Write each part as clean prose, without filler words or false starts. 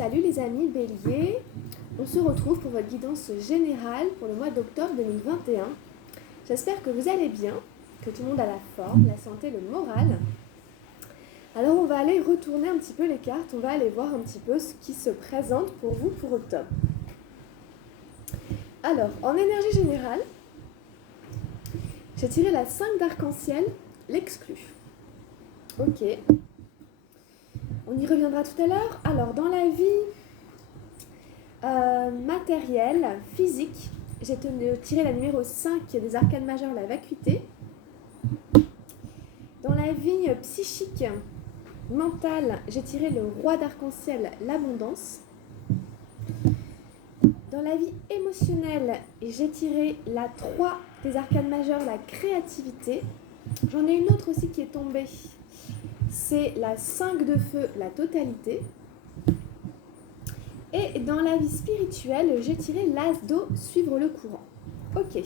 Salut les amis Bélier, on se retrouve pour votre guidance générale pour le mois d'octobre 2021. J'espère que vous allez bien, que tout le monde a la forme, la santé, le moral. Alors on va aller retourner un petit peu les cartes, on va aller voir un petit peu ce qui se présente pour vous pour octobre. Alors, en énergie générale, j'ai tiré la 5 d'arc-en-ciel, l'exclu. Ok. On y reviendra tout à l'heure. Alors, dans la vie matérielle, physique, j'ai tiré la numéro 5 des arcanes majeures, la vacuité. Dans la vie psychique, mentale, j'ai tiré le roi d'arc-en-ciel, l'abondance. Dans la vie émotionnelle, j'ai tiré la 3 des arcanes majeures, la créativité. J'en ai une autre aussi qui est tombée. C'est la 5 de feu, la totalité. Et dans la vie spirituelle, j'ai tiré l'as d'eau, suivre le courant. Ok.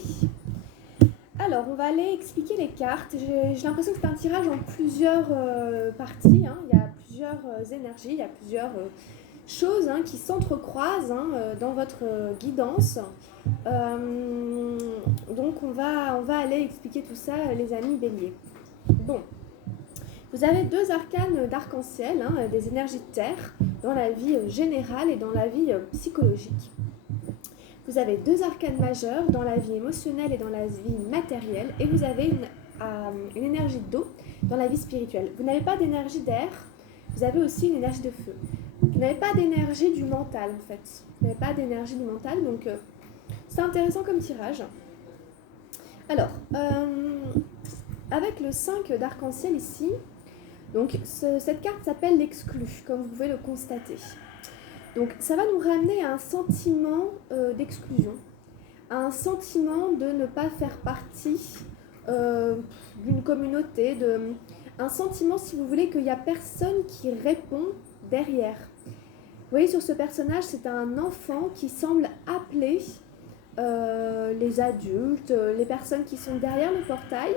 Alors, on va aller expliquer les cartes. J'ai l'impression que c'est un tirage en plusieurs parties. Il y a plusieurs énergies, il y a plusieurs choses qui s'entrecroisent dans votre guidance. Donc, on va aller expliquer tout ça, les amis béliers. Bon. Vous avez 2 arcanes d'arc-en-ciel, des énergies de terre, dans la vie générale et dans la vie psychologique. Vous avez 2 arcanes majeures dans la vie émotionnelle et dans la vie matérielle, et vous avez une énergie d'eau dans la vie spirituelle. Vous n'avez pas d'énergie d'air, vous avez aussi une énergie de feu. Vous n'avez pas d'énergie du mental, en fait. Vous n'avez pas d'énergie du mental, donc c'est intéressant comme tirage. Alors, avec le 5 d'arc-en-ciel ici, donc cette carte s'appelle l'exclu, comme vous pouvez le constater. Donc ça va nous ramener à un sentiment d'exclusion, à un sentiment de ne pas faire partie d'une communauté, un sentiment, si vous voulez, qu'il n'y a personne qui répond derrière. Vous voyez, sur ce personnage, c'est un enfant qui semble appeler les adultes, les personnes qui sont derrière le portail,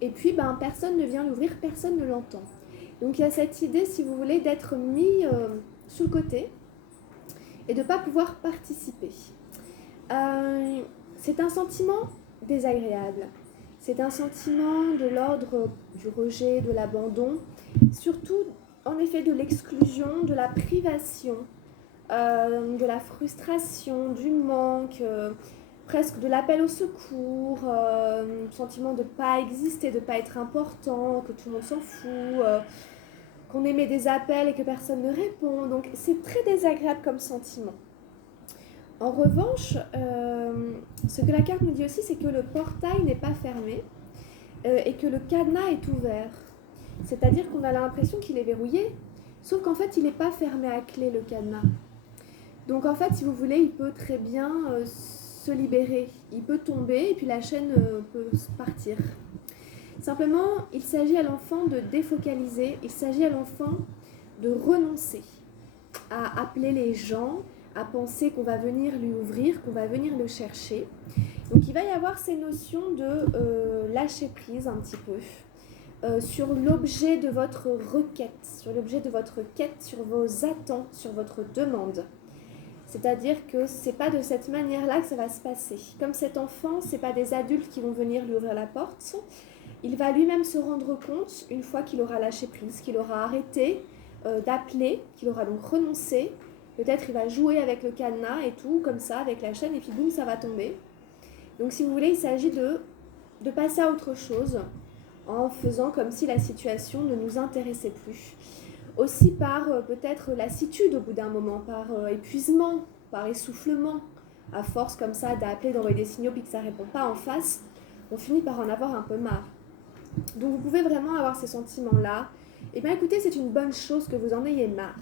et puis personne ne vient l'ouvrir, personne ne l'entend. Donc il y a cette idée, si vous voulez, d'être mis sous le côté et de ne pas pouvoir participer. C'est un sentiment désagréable. C'est un sentiment de l'ordre du rejet, de l'abandon, surtout en effet de l'exclusion, de la privation, de la frustration, du manque, presque de l'appel au secours, sentiment de ne pas exister, de ne pas être important, que tout le monde s'en fout, qu'on émet des appels et que personne ne répond. Donc c'est très désagréable comme sentiment. En revanche, ce que la carte nous dit aussi, c'est que le portail n'est pas fermé et que le cadenas est ouvert. C'est-à-dire qu'on a l'impression qu'il est verrouillé, sauf qu'en fait, il n'est pas fermé à clé, le cadenas. Donc en fait, si vous voulez, il peut très bien se libérer. Il peut tomber et puis la chaîne peut partir. Simplement, il s'agit à l'enfant de défocaliser, il s'agit à l'enfant de renoncer à appeler les gens, à penser qu'on va venir lui ouvrir, qu'on va venir le chercher. Donc il va y avoir ces notions de lâcher prise un petit peu sur l'objet de votre requête, sur l'objet de votre quête, sur vos attentes, sur votre demande. C'est-à-dire que c'est pas de cette manière-là que ça va se passer. Comme cet enfant, c'est pas des adultes qui vont venir lui ouvrir la porte. Il va lui-même se rendre compte, une fois qu'il aura lâché prise, qu'il aura arrêté d'appeler, qu'il aura donc renoncé. Peut-être il va jouer avec le cadenas et tout, comme ça, avec la chaîne, et puis boum, ça va tomber. Donc si vous voulez, il s'agit de passer à autre chose, en faisant comme si la situation ne nous intéressait plus. Aussi par peut-être lassitude au bout d'un moment, par épuisement, par essoufflement, à force comme ça d'appeler, d'envoyer des signaux puis que ça ne répond pas en face, on finit par en avoir un peu marre. Donc vous pouvez vraiment avoir ces sentiments-là. Et bien écoutez, c'est une bonne chose que vous en ayez marre.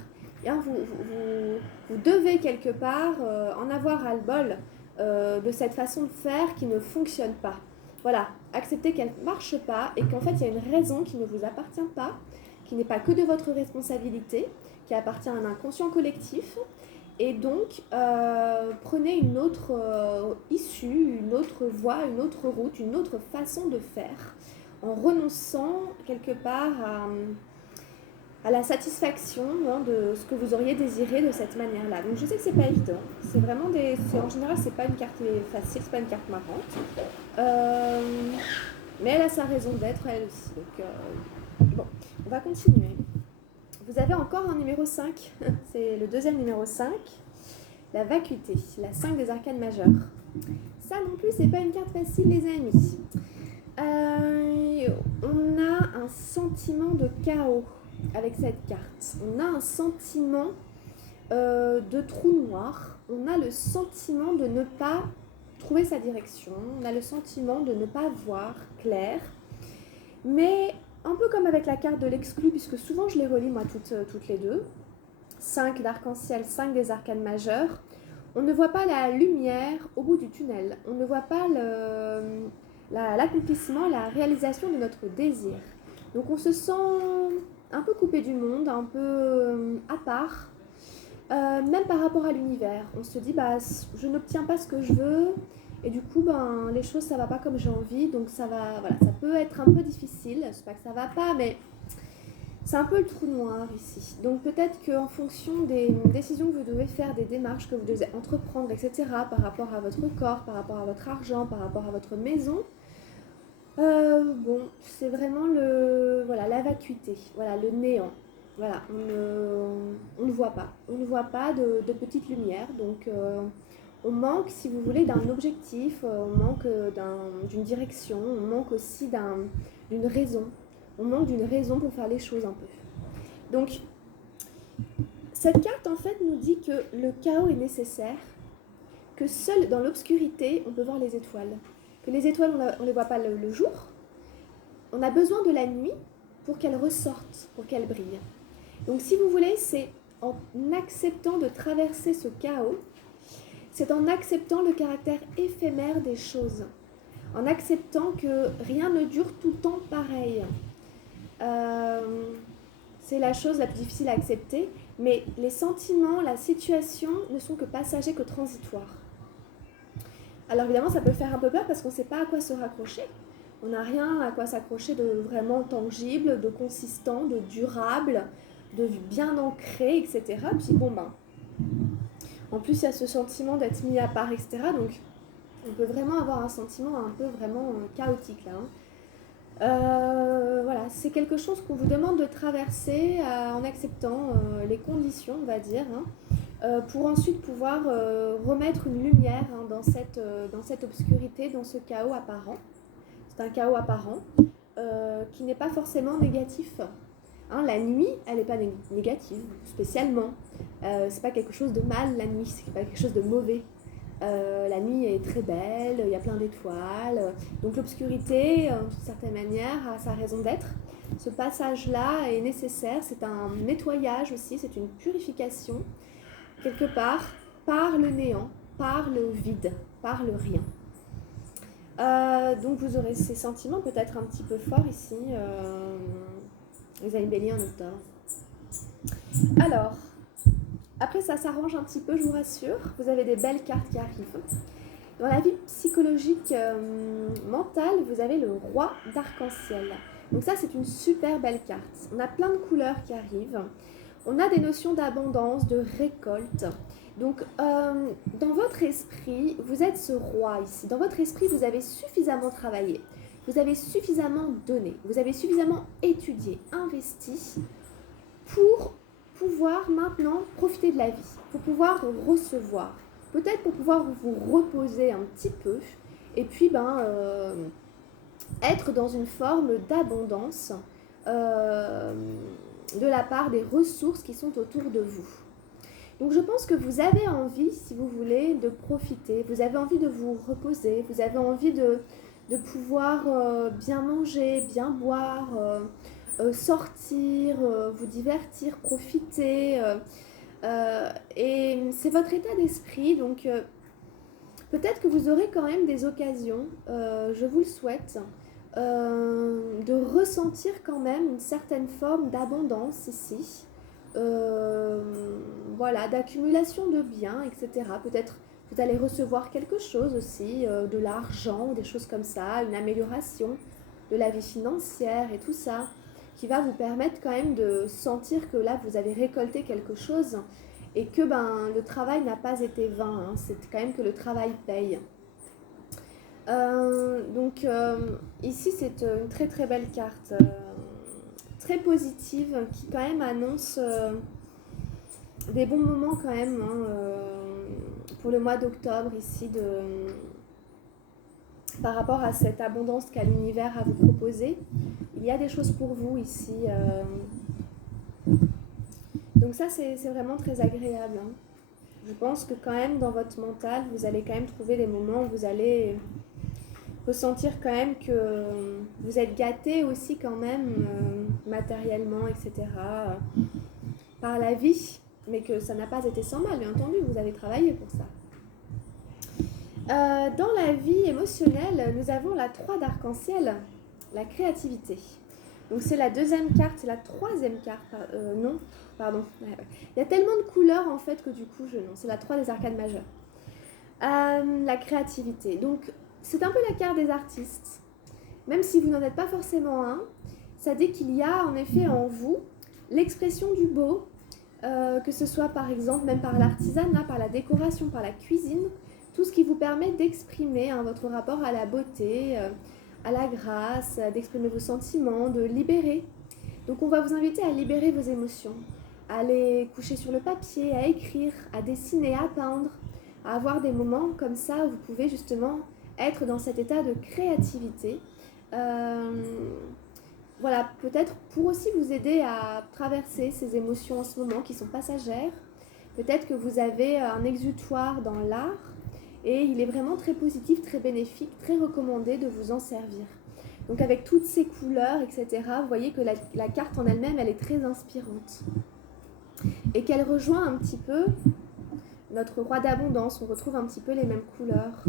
Vous devez quelque part en avoir ras-le-bol de cette façon de faire qui ne fonctionne pas. Voilà, acceptez qu'elle ne marche pas et qu'en fait il y a une raison qui ne vous appartient pas, qui n'est pas que de votre responsabilité, qui appartient à un inconscient collectif. Et donc, prenez une autre issue, une autre voie, une autre route, une autre façon de faire, en renonçant quelque part à la satisfaction de ce que vous auriez désiré de cette manière-là. Donc je sais que c'est pas évident. C'est vraiment en général, c'est pas une carte facile, c'est pas une carte marrante. Mais elle a sa raison d'être, elle aussi. Donc bon, on va continuer. Vous avez encore un numéro 5. C'est le deuxième numéro 5. La vacuité, la 5 des arcanes majeures. Ça non plus, c'est pas une carte facile, les amis. On a un sentiment de chaos avec cette carte. On a un sentiment de trou noir. On a le sentiment de ne pas trouver sa direction. On a le sentiment de ne pas voir clair. Mais un peu comme avec la carte de l'exclu, puisque souvent je les relis moi toutes les deux. 5 d'arc-en-ciel, 5 des arcanes majeures. On ne voit pas la lumière au bout du tunnel. On ne voit pas l'accomplissement, la réalisation de notre désir. Donc on se sent un peu coupé du monde, un peu à part, même par rapport à l'univers. On se dit, je n'obtiens pas ce que je veux, et du coup, les choses, ça va pas comme j'ai envie, donc ça peut être un peu difficile. C'est pas que ça va pas, mais c'est un peu le trou noir ici. Donc peut-être qu'en fonction des décisions que vous devez faire, des démarches que vous devez entreprendre, etc., par rapport à votre corps, par rapport à votre argent, par rapport à votre maison, c'est vraiment la vacuité, le néant. Voilà, on ne voit pas. On ne voit pas de petite lumière. Donc on manque, si vous voulez, d'un objectif, on manque d'une direction, on manque aussi d'une raison. On manque d'une raison pour faire les choses un peu. Donc, cette carte, en fait, nous dit que le chaos est nécessaire, que seul dans l'obscurité, on peut voir les étoiles. Que les étoiles, on ne les voit pas le jour. On a besoin de la nuit pour qu'elles ressortent, pour qu'elles brillent. Donc, si vous voulez, c'est en acceptant de traverser ce chaos, c'est en acceptant le caractère éphémère des choses, en acceptant que rien ne dure tout le temps pareil. C'est la chose la plus difficile à accepter, mais les sentiments, la situation ne sont que passagers, que transitoires. Alors évidemment, ça peut faire un peu peur parce qu'on ne sait pas à quoi se raccrocher. On n'a rien à quoi s'accrocher de vraiment tangible, de consistant, de durable, de bien ancré, etc. Puis en plus il y a ce sentiment d'être mis à part, etc. Donc on peut vraiment avoir un sentiment un peu vraiment chaotique là. C'est quelque chose qu'on vous demande de traverser en acceptant les conditions, on va dire, pour ensuite pouvoir remettre une lumière dans cette obscurité, dans ce chaos apparent. C'est un chaos apparent qui n'est pas forcément négatif. La nuit, elle n'est pas négative, spécialement. C'est pas quelque chose de mal, la nuit, c'est pas quelque chose de mauvais. La nuit est très belle, il y a plein d'étoiles. Donc l'obscurité, d'une certaine manière, a sa raison d'être. Ce passage-là est nécessaire, c'est un nettoyage aussi, c'est une purification, quelque part, par le néant, par le vide, par le rien. Donc vous aurez ces sentiments peut-être un petit peu forts ici. Vous avez béni en octobre. Alors, après ça s'arrange un petit peu, je vous rassure. Vous avez des belles cartes qui arrivent. Dans la vie psychologique mentale, vous avez le roi d'arc-en-ciel. Donc ça, c'est une super belle carte. On a plein de couleurs qui arrivent. On a des notions d'abondance, de récolte. Donc, dans votre esprit, vous êtes ce roi ici. Dans votre esprit, vous avez suffisamment travaillé. Vous avez suffisamment donné. Vous avez suffisamment étudié, investi pour pouvoir maintenant profiter de la vie, pour pouvoir recevoir. Peut-être pour pouvoir vous reposer un petit peu et puis être dans une forme d'abondance de la part des ressources qui sont autour de vous. Donc je pense que vous avez envie, si vous voulez, de profiter, vous avez envie de vous reposer, vous avez envie de pouvoir bien manger, bien boire, sortir, vous divertir, profiter. Et c'est votre état d'esprit, donc peut-être que vous aurez quand même des occasions, je vous le souhaite, de ressentir quand même une certaine forme d'abondance ici. D'accumulation de biens, etc. Peut-être vous allez recevoir quelque chose aussi, de l'argent ou des choses comme ça, une amélioration de la vie financière et tout ça. qui va vous permettre quand même de sentir que là, vous avez récolté quelque chose et que le travail n'a pas été vain, hein. C'est quand même que le travail paye. Ici, c'est une très très belle carte, très positive, qui quand même annonce des bons moments quand même, hein, pour le mois d'octobre ici, par rapport à cette abondance qu'a l'univers à vous proposer. Il y a des choses pour vous ici. Donc ça, c'est vraiment très agréable, hein. Je pense que quand même, dans votre mental, vous allez quand même trouver des moments où vous allez ressentir quand même que vous êtes gâté aussi quand même, matériellement, etc., par la vie, mais que ça n'a pas été sans mal, bien entendu, vous avez travaillé pour ça. Dans la vie émotionnelle, nous avons la 3 d'arc-en-ciel, la créativité. Donc c'est la deuxième carte, c'est la troisième carte, non, pardon. Il y a tellement de couleurs en fait que du coup, non, c'est la 3 des arcanes majeures. La créativité, donc c'est un peu la carte des artistes. Même si vous n'en êtes pas forcément un, ça dit qu'il y a en effet en vous l'expression du beau, que ce soit par exemple même par l'artisanat, par la décoration, par la cuisine, tout ce qui vous permet d'exprimer votre rapport à la beauté, à la grâce, d'exprimer vos sentiments, de libérer. Donc on va vous inviter à libérer vos émotions, à les coucher sur le papier, à écrire, à dessiner, à peindre, à avoir des moments comme ça où vous pouvez justement être dans cet état de créativité. Voilà, peut-être pour aussi vous aider à traverser ces émotions en ce moment qui sont passagères. Peut-être que vous avez un exutoire dans l'art et il est vraiment très positif, très bénéfique, très recommandé de vous en servir. Donc avec toutes ces couleurs, etc., vous voyez que la carte en elle-même, elle est très inspirante. Et qu'elle rejoint un petit peu notre roi d'abondance, on retrouve un petit peu les mêmes couleurs.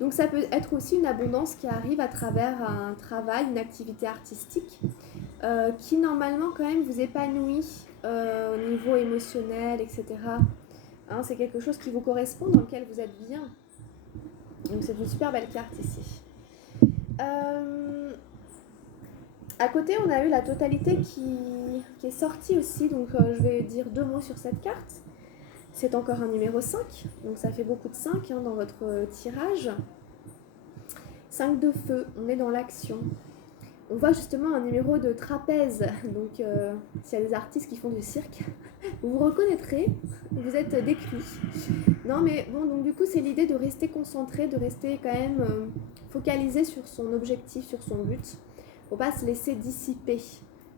Donc ça peut être aussi une abondance qui arrive à travers un travail, une activité artistique qui normalement quand même vous épanouit au niveau émotionnel, etc. Hein, c'est quelque chose qui vous correspond, dans lequel vous êtes bien. Donc c'est une super belle carte ici. À côté, on a eu la totalité qui est sortie aussi, donc je vais dire 2 mots sur cette carte. C'est encore un numéro 5, donc ça fait beaucoup de 5 dans votre tirage. 5 de feu, on est dans l'action. On voit justement un numéro de trapèze, donc s'il y a des artistes qui font du cirque, vous vous reconnaîtrez, vous êtes décrits. Non mais bon, donc du coup c'est l'idée de rester concentré, de rester quand même focalisé sur son objectif, sur son but, pour pas se laisser dissiper,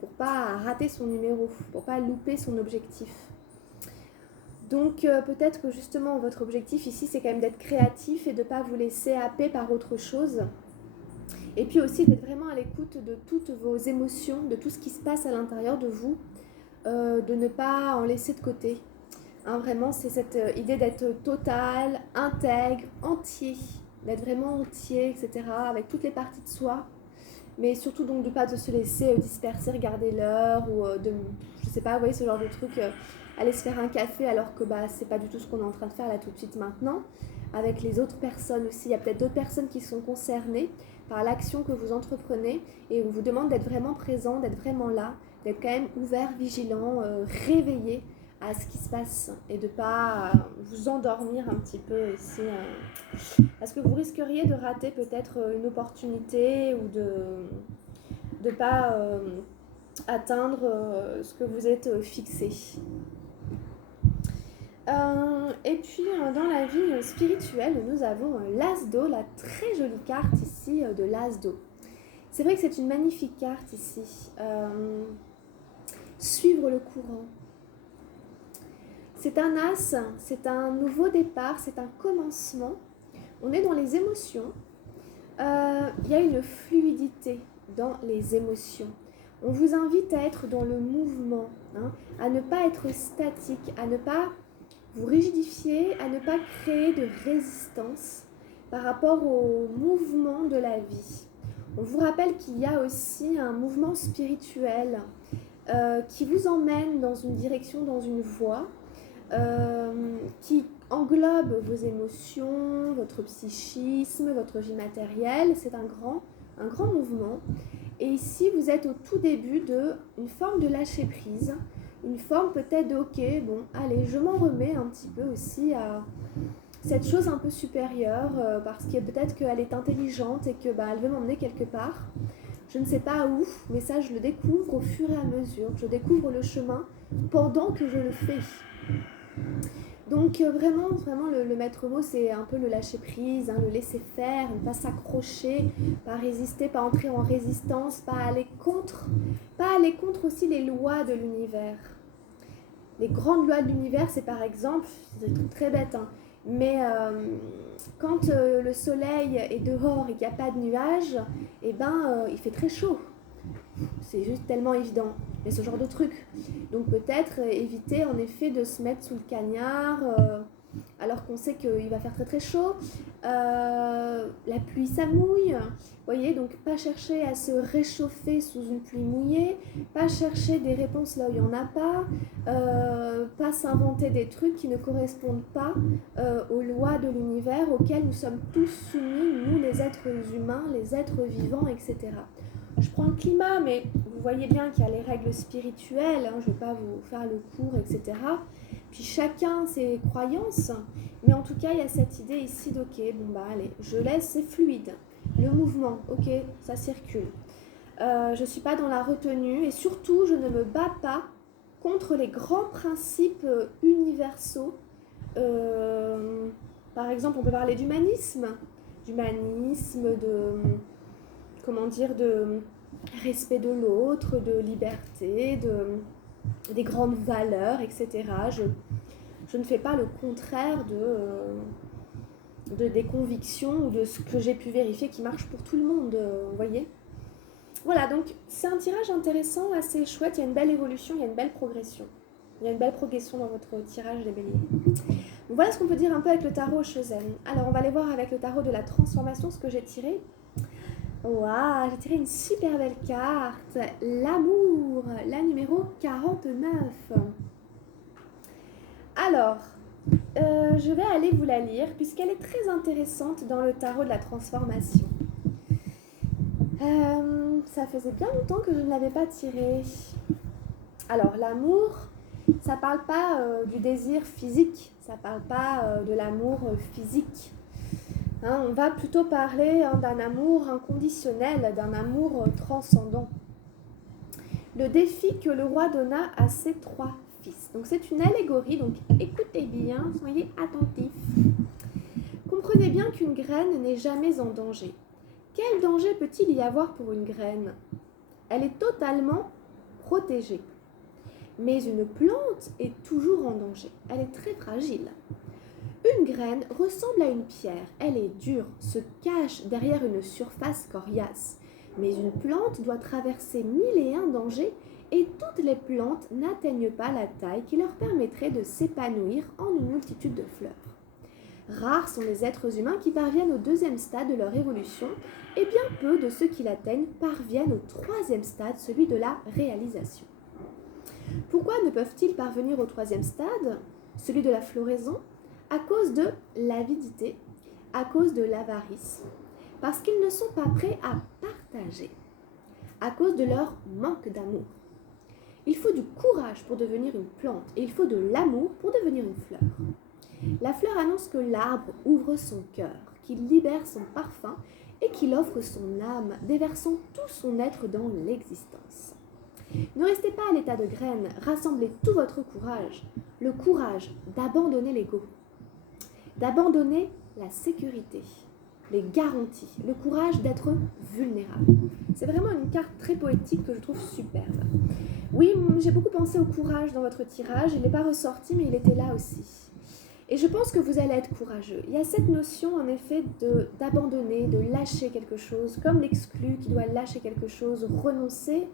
pour pas rater son numéro, pour pas louper son objectif. Donc peut-être que justement votre objectif ici c'est quand même d'être créatif et de ne pas vous laisser happer par autre chose. Et puis aussi d'être vraiment à l'écoute de toutes vos émotions, de tout ce qui se passe à l'intérieur de vous, de ne pas en laisser de côté. Hein, vraiment c'est cette idée d'être total, intègre, entier, d'être vraiment entier, etc. avec toutes les parties de soi. Mais surtout donc de ne pas se laisser disperser, regarder l'heure ou je sais pas, vous voyez ce genre de truc, aller se faire un café alors que c'est pas du tout ce qu'on est en train de faire là tout de suite maintenant. Avec les autres personnes aussi, il y a peut-être d'autres personnes qui sont concernées par l'action que vous entreprenez et on vous demande d'être vraiment présent, d'être vraiment là, d'être quand même ouvert, vigilant, réveillé à ce qui se passe et de ne pas vous endormir un petit peu ici. Parce que vous risqueriez de rater peut-être une opportunité ou de ne pas atteindre ce que vous êtes fixé. Et puis dans la vie spirituelle, nous avons l'As d'eau, la très jolie carte ici de l'As d'eau. C'est vrai que c'est une magnifique carte ici. Suivre le courant. C'est un as, c'est un nouveau départ, c'est un commencement. On est dans les émotions. Il y a une fluidité dans les émotions. On vous invite à être dans le mouvement, à ne pas être statique, à ne pas vous rigidifier, à ne pas créer de résistance par rapport au mouvement de la vie. On vous rappelle qu'il y a aussi un mouvement spirituel qui vous emmène dans une direction, dans une voie, qui englobe vos émotions, votre psychisme, votre vie matérielle. C'est un grand mouvement. Et ici, vous êtes au tout début d'une forme de lâcher prise, une forme peut-être de ok, bon, allez, je m'en remets un petit peu aussi à cette chose un peu supérieure, parce que peut-être qu'elle est intelligente et que elle veut m'emmener quelque part. Je ne sais pas où, mais ça, je le découvre au fur et à mesure. Je découvre le chemin pendant que je le fais. Donc vraiment, le maître mot, c'est un peu le lâcher prise, le laisser faire, ne pas s'accrocher, pas résister, pas entrer en résistance, pas aller contre aussi les lois de l'univers. Les grandes lois de l'univers, c'est par exemple, c'est très bête, mais quand le soleil est dehors et qu'il n'y a pas de nuages, il fait très chaud. C'est juste tellement évident. Mais ce genre de truc. Donc peut-être éviter en effet de se mettre sous le cagnard alors qu'on sait qu'il va faire très très chaud. La pluie ça mouille. Vous voyez, donc pas chercher à se réchauffer sous une pluie mouillée, pas chercher des réponses là où il n'y en a pas s'inventer des trucs qui ne correspondent pas aux lois de l'univers auxquelles nous sommes tous soumis, nous les êtres humains, les êtres vivants, etc. Je prends le climat, mais vous voyez bien qu'il y a les règles spirituelles, je ne vais pas vous faire le cours, etc. Puis chacun ses croyances, mais en tout cas, il y a cette idée ici d'ok, allez, je laisse, c'est fluide. Le mouvement, ok, ça circule. Je ne suis pas dans la retenue et surtout, je ne me bats pas contre les grands principes universaux. Par exemple, on peut parler d'humanisme, de respect de l'autre, de liberté, des grandes valeurs, etc. Je ne fais pas le contraire des convictions ou de ce que j'ai pu vérifier qui marche pour tout le monde, vous voyez. Voilà, donc c'est un tirage intéressant, assez chouette, il y a une belle évolution, il y a une belle progression. Il y a une belle progression dans votre tirage des béliers. Donc voilà ce qu'on peut dire un peu avec le tarot Chosen. Alors on va aller voir avec le tarot de la transformation ce que j'ai tiré. Waouh, j'ai tiré une super belle carte, l'amour, la numéro 49. Alors, je vais aller vous la lire puisqu'elle est très intéressante dans le tarot de la transformation. Ça faisait bien longtemps que je ne l'avais pas tirée. Alors, l'amour, ça parle pas du désir physique, ça parle pas de l'amour physique. On va plutôt parler d'un amour inconditionnel, d'un amour transcendant. Le défi que le roi donna à ses 3 fils. Donc c'est une allégorie, donc écoutez bien, soyez attentifs. Comprenez bien qu'une graine n'est jamais en danger. Quel danger peut-il y avoir pour une graine ? Elle est totalement protégée. Mais une plante est toujours en danger. Elle est très fragile. Une graine ressemble à une pierre. Elle est dure, se cache derrière une surface coriace. Mais une plante doit traverser 1001 dangers et toutes les plantes n'atteignent pas la taille qui leur permettrait de s'épanouir en une multitude de fleurs. Rares sont les êtres humains qui parviennent au 2e stade de leur évolution et bien peu de ceux qui l'atteignent parviennent au 3e stade, celui de la réalisation. Pourquoi ne peuvent-ils parvenir au 3e stade, celui de la floraison ? À cause de l'avidité, à cause de l'avarice, parce qu'ils ne sont pas prêts à partager, à cause de leur manque d'amour. Il faut du courage pour devenir une plante et il faut de l'amour pour devenir une fleur. La fleur annonce que l'arbre ouvre son cœur, qu'il libère son parfum et qu'il offre son âme, déversant tout son être dans l'existence. Ne restez pas à l'état de graine, rassemblez tout votre courage, le courage d'abandonner l'ego, d'abandonner la sécurité, les garanties, le courage d'être vulnérable. C'est vraiment une carte très poétique que je trouve superbe. Oui, j'ai beaucoup pensé au courage dans votre tirage, il n'est pas ressorti mais il était là aussi. Et je pense que vous allez être courageux. Il y a cette notion en effet d'abandonner, de lâcher quelque chose, comme l'exclu qui doit lâcher quelque chose, renoncer.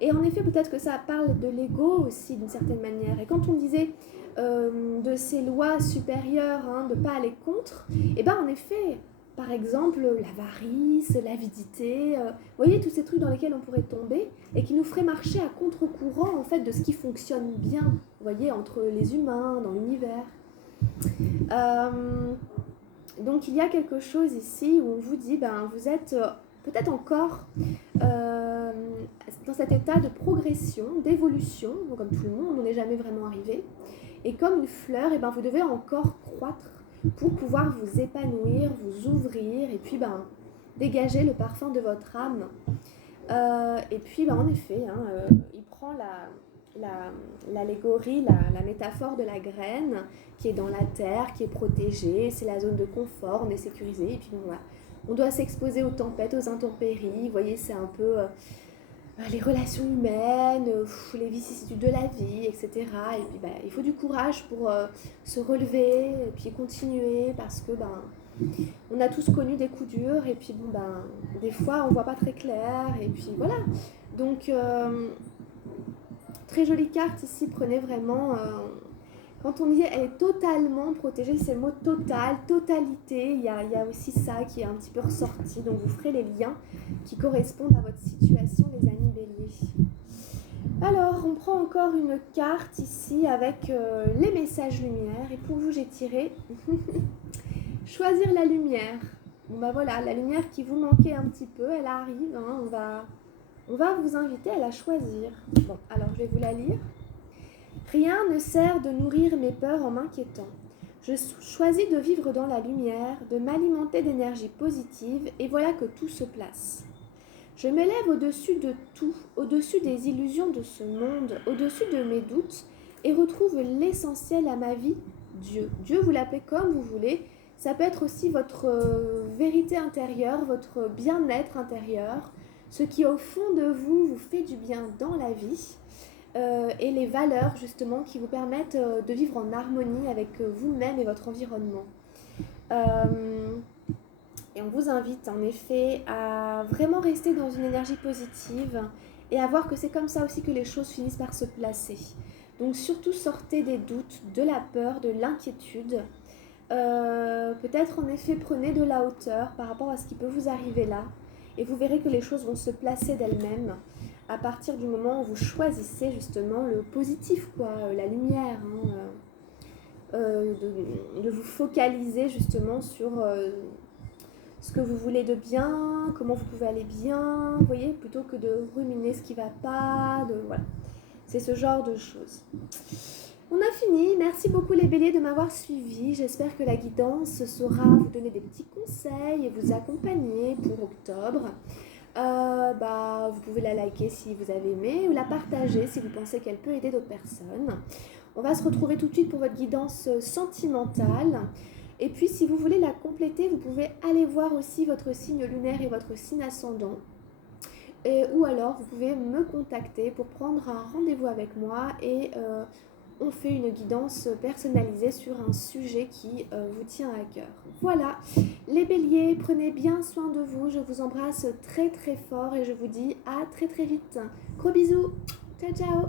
Et en effet peut-être que ça parle de l'ego aussi d'une certaine manière. Et quand on disait de ces lois supérieures, de ne pas aller contre, et bien en effet, par exemple, l'avarice, l'avidité, vous voyez tous ces trucs dans lesquels on pourrait tomber et qui nous feraient marcher à contre-courant en fait de ce qui fonctionne bien, vous voyez, entre les humains, dans l'univers. Donc il y a quelque chose ici où on vous dit, vous êtes peut-être encore dans cet état de progression, d'évolution. Donc, comme tout le monde, on n'est jamais vraiment arrivé. Et comme une fleur, et ben, vous devez encore croître pour pouvoir vous épanouir, vous ouvrir et puis dégager le parfum de votre âme. Et puis en effet, il prend l'allégorie, la métaphore de la graine qui est dans la terre, qui est protégée, c'est la zone de confort, on est sécurisé. Et puis voilà, on doit s'exposer aux tempêtes, aux intempéries. Vous voyez, c'est un peu les relations humaines, les vicissitudes de la vie, etc. Et puis il faut du courage pour se relever et puis continuer parce que on a tous connu des coups durs et puis des fois on voit pas très clair et puis voilà. Donc très jolie carte ici, prenez vraiment quand on y est, elle est totalement protégée, c'est le mot total, totalité, il y a aussi ça qui est un petit peu ressorti, donc vous ferez les liens qui correspondent à votre situation les amis béliers. Alors on prend encore une carte ici avec les messages lumière et pour vous j'ai tiré choisir la lumière. Bon voilà, la lumière qui vous manquait un petit peu, elle arrive, on va vous inviter à la choisir. Bon, alors je vais vous la lire. Rien ne sert de nourrir mes peurs en m'inquiétant. Je choisis de vivre dans la lumière, de m'alimenter d'énergie positive, et voilà que tout se place. Je m'élève au-dessus de tout, au-dessus des illusions de ce monde, au-dessus de mes doutes, et retrouve l'essentiel à ma vie, Dieu. Dieu, vous l'appelez comme vous voulez. Ça peut être aussi votre vérité intérieure, votre bien-être intérieur, ce qui au fond de vous vous fait du bien dans la vie. Et les valeurs justement qui vous permettent de vivre en harmonie avec vous-même et votre environnement. Et on vous invite en effet à vraiment rester dans une énergie positive et à voir que c'est comme ça aussi que les choses finissent par se placer. Donc surtout sortez des doutes, de la peur, de l'inquiétude. Peut-être en effet prenez de la hauteur par rapport à ce qui peut vous arriver là et vous verrez que les choses vont se placer d'elles-mêmes à partir du moment où vous choisissez justement le positif, la lumière, de vous focaliser justement sur ce que vous voulez de bien, comment vous pouvez aller bien, vous voyez, plutôt que de ruminer ce qui ne va pas, voilà. C'est ce genre de choses. On a fini, merci beaucoup les béliers de m'avoir suivi, j'espère que la guidance saura vous donner des petits conseils et vous accompagner pour octobre. Vous pouvez la liker si vous avez aimé ou la partager si vous pensez qu'elle peut aider d'autres personnes. On va se retrouver tout de suite pour votre guidance sentimentale. Et puis si vous voulez la compléter, vous pouvez aller voir aussi votre signe lunaire et votre signe ascendant. Ou alors vous pouvez me contacter pour prendre un rendez-vous avec moi et on fait une guidance personnalisée sur un sujet qui vous tient à cœur. Voilà, les béliers, prenez bien soin de vous. Je vous embrasse très très fort et je vous dis à très très vite. Gros bisous, ciao ciao.